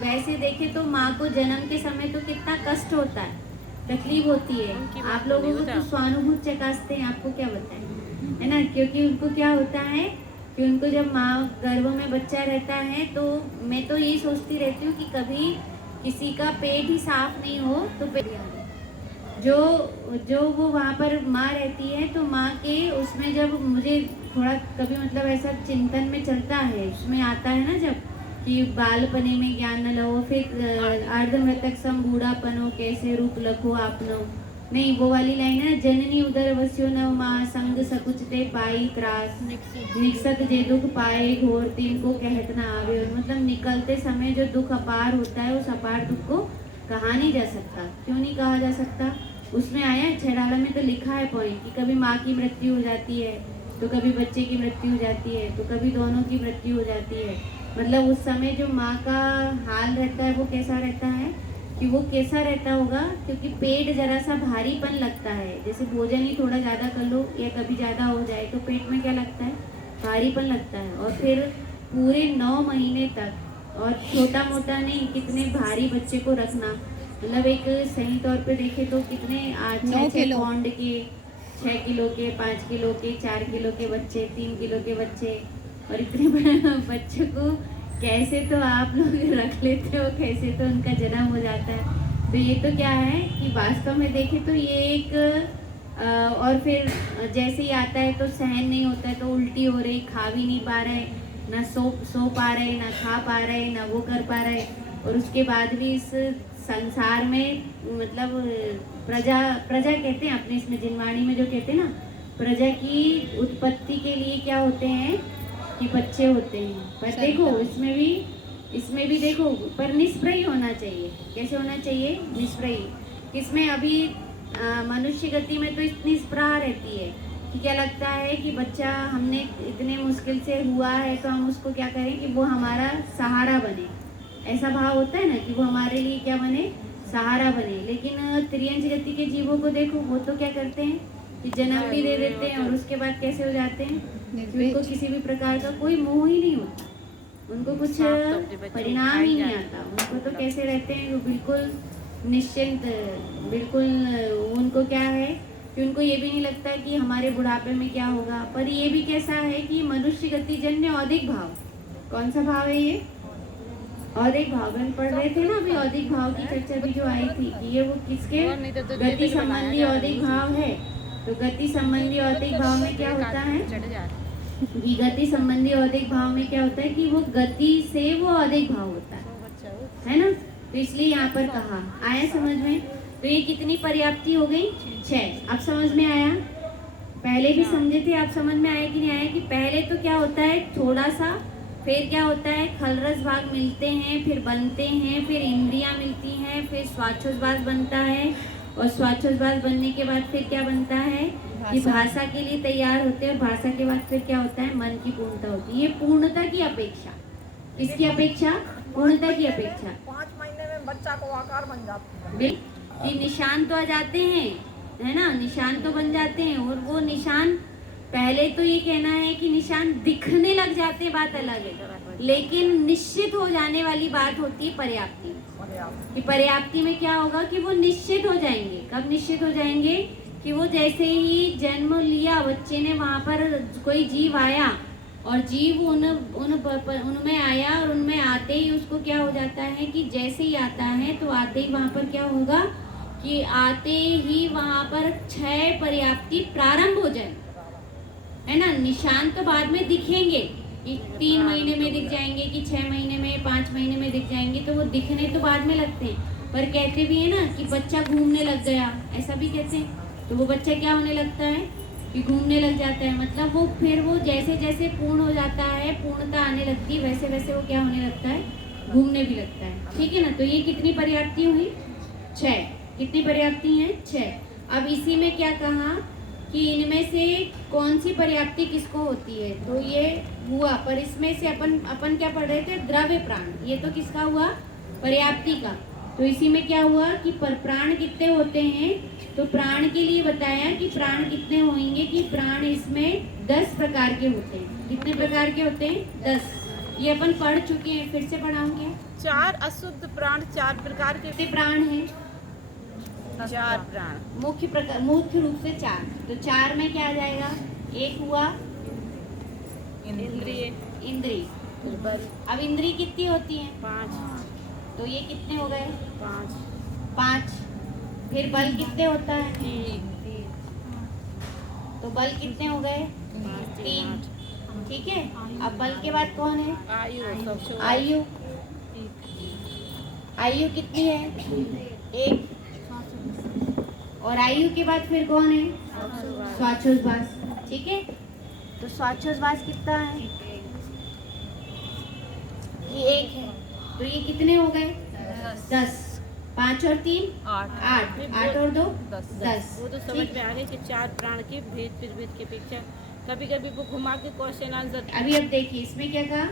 वैसे देखे तो माँ को जन्म के समय तो कितना कष्ट होता है, तकलीफ होती है। आप लोगों को तो स्वानुभूत चकासते हैं, आपको क्या बताएं, है ना। क्योंकि उनको क्या होता है कि उनको जब माँ गर्भ में बच्चा रहता है तो मैं तो यही सोचती रहती हूँ कि कभी किसी का पेट ही साफ नहीं हो तो जो जो वो वहाँ पर माँ रहती है तो माँ के उसमें जब मुझे थोड़ा कभी मतलब ऐसा चिंतन में चलता है, उसमें आता है ना जब कि बालपने में ज्ञान न लो, फिर अर्धमृतक सम बूढ़ापनो कैसे रूप लखो आपनो, नहीं वो वाली लाइन है, जननी उदर वस्यो न माँ संग सकुचते पाई त्रास, निकसत जे दुख पाए घोर तीन को कहत ना आवे। और मतलब निकलते समय जो दुख अपार होता है उस अपार दुख को कहा नहीं जा सकता। क्यों नहीं कहा जा सकता? उसमें आया है छेड़ाला में तो लिखा है पॉइंट कि कभी माँ की मृत्यु हो जाती है तो कभी बच्चे की मृत्यु हो जाती है तो कभी दोनों की मृत्यु हो जाती है। मतलब उस समय जो माँ का हाल रहता है वो कैसा रहता है कि वो कैसा रहता होगा, क्योंकि पेट जरा सा भारीपन लगता है, जैसे भोजन ही थोड़ा ज़्यादा कर लो या कभी ज़्यादा हो जाए तो पेट में क्या लगता है, भारीपन लगता है। और फिर पूरे 9 महीने तक, और छोटा मोटा नहीं, कितने भारी बच्चे को रखना, मतलब एक सही तौर पे देखे तो कितने 6 पौंड के, 6 किलो के, 5 किलो के, 4 किलो के बच्चे, 3 किलो के बच्चे, और इतने बड़े बच्चों को कैसे तो आप लोग रख लेते हो, कैसे तो उनका जन्म हो जाता है। तो ये तो क्या है कि वास्तव में देखे तो ये एक और फिर जैसे ही आता है तो सहन नहीं होता है, तो उल्टी हो रही, खा भी नहीं पा रहे, ना सो पा रहे, ना खा पा रहे, ना वो कर पा रहे। और उसके बाद भी इस संसार में मतलब प्रजा कहते हैं अपने इसमें जिनवाणी में जो कहते हैं ना, प्रजा की उत्पत्ति के लिए क्या होते हैं कि बच्चे होते हैं। पर देखो इसमें भी देखो, पर निष्प्रयी होना चाहिए। कैसे होना चाहिए? निष्प्रयी। किसमें अभी मनुष्य गति में तो इतनी स्पृहा रहती है कि क्या लगता है कि बच्चा हमने इतने मुश्किल से हुआ है तो हम उसको क्या करें कि वो हमारा सहारा बने। ऐसा भाव होता है ना कि वो हमारे लिए क्या बने, सहारा बने। लेकिन त्रियंच गति के जीवों को देखो, वो तो क्या करते हैं कि जन्म भी दे देते हैं और उसके बाद कैसे हो जाते हैं, उनको किसी भी प्रकार का कोई मोह ही नहीं होता, उनको कुछ परिणाम ही नहीं आता। उनको तो कैसे रहते हैं, वो बिल्कुल निश्चिंत, बिल्कुल उनको क्या है कि उनको ये भी नहीं लगता कि हमारे बुढ़ापे में क्या होगा। पर ये भी कैसा है कि मनुष्य गतिजन्य औदिक भाव, कौन सा भाव है ये? औदिक भाव। हम पढ़ रहे थे ना अभी, औदिक भाव की चर्चा भी जो आई थी कि ये वो किसके गति संबंधी औदिक भाव है। तो गति संबंधी औदिक भाव में क्या होता है कि गति संबंधी औदिक भाव में क्या होता है कि वो गति से वो औदिक भाव होता है ना। तो इसलिए यहाँ पर कहा, आया समझ में? तो ये कितनी पर्याप्ति हो गई? 6। अब समझ में आया? पहले भी समझे थे, आप समझ में आया कि नहीं आया कि पहले तो क्या होता है थोड़ा सा, फिर क्या होता है खलरस भाग मिलते हैं, फिर बनते हैं, फिर इंद्रियां मिलती हैं, फिर स्वाच्छोज्भास बनता है, और स्वाच्छोज्भास बनने के बाद फिर क्या बनता है कि भाषा के लिए तैयार होते हैं। भाषा के बाद फिर क्या होता है, मन की पूर्णता होती है। ये पूर्णता की अपेक्षा, किसकी अपेक्षा? पूर्णता की अपेक्षा। 5 महीने में बच्चा को आकार बन जाता है, कि निशान तो आ जाते हैं, है ना, निशान तो बन जाते हैं। और वो निशान, पहले तो ये कहना है कि निशान दिखने लग जाते हैं, बात अलग है, लेकिन निश्चित हो जाने वाली बात होती है पर्याप्ति। कि पर्याप्ति में क्या होगा कि वो निश्चित हो जाएंगे। कब निश्चित हो जाएंगे? कि वो जैसे ही जन्म लिया बच्चे ने, वहां पर कोई जीव आया और जीव उनमें आया, और उनमें आते ही उसको क्या हो जाता है कि जैसे ही आता है तो आते ही वहां पर क्या होगा कि आते ही वहां पर 6 पर्याप्ति प्रारंभ हो जाए, है ना। निशान तो बाद में दिखेंगे कि 3 महीने में दिख जाएंगे, कि 6 महीने में, 5 महीने में दिख जाएंगे, तो वो दिखने तो बाद में लगते हैं। पर कहते भी है ना कि बच्चा घूमने लग गया, ऐसा भी कहते हैं। तो वो बच्चा क्या होने लगता है कि घूमने लग जाता है, मतलब वो फिर वो जैसे जैसे पूर्ण हो जाता है, पूर्णता आने लगती है, वैसे वैसे वो क्या होने लगता है, घूमने भी लगता है। ठीक है ना। तो ये कितनी पर्याप्ति हुई? 6। कितनी पर्याप्ति हैं? 6। अब इसी में क्या कहा कि इनमें से कौन सी पर्याप्ति किसको होती है, तो ये हुआ। पर इसमें से अपन क्या पढ़ रहे थे? द्रव्य प्राण। ये तो किसका हुआ? पर्याप्ति का। तो इसी में क्या हुआ कि पर प्राण कितने होते हैं, तो प्राण के लिए बताया कि प्राण कितने होंगे, कि प्राण इसमें 10 प्रकार के होते हैं। कितने प्रकार के होते हैं? 10। ये अपन पढ़ चुके हैं, फिर से पढ़ाऊं क्या? 4 अशुद्ध प्राण 4 प्रकार के। कितने प्राण हैं? 4 प्राण। मुख्य रूप से 4। तो 4 में क्या आ जाएगा? एक हुआ इंद्रिय। इंद्रिय। बल। अब इंद्रिय कितनी होती हैं? 5। तो ये कितने हो गए? 5। फिर बल कितने होता है? 3। तो बल कितने हो गए? 3। ठीक है। अब बल के बाद कौन है? आयु। आयु। आयु कितनी है? 1। और आयु के बाद फिर कौन है? श्वासोच्छ्वास। ठीक है। तो श्वासोच्छ्वास कितना है? ये 1 है। तो ये कितने हो गए? 10। 5 और 3 8। 8 और 2 10। वो तो समझ में आ गई कि 4 प्राण के भेद के पीछे कभी कभी वो घुमा के क्वेश्चन आंसर। अभी अब देखिए इसमें क्या कहा?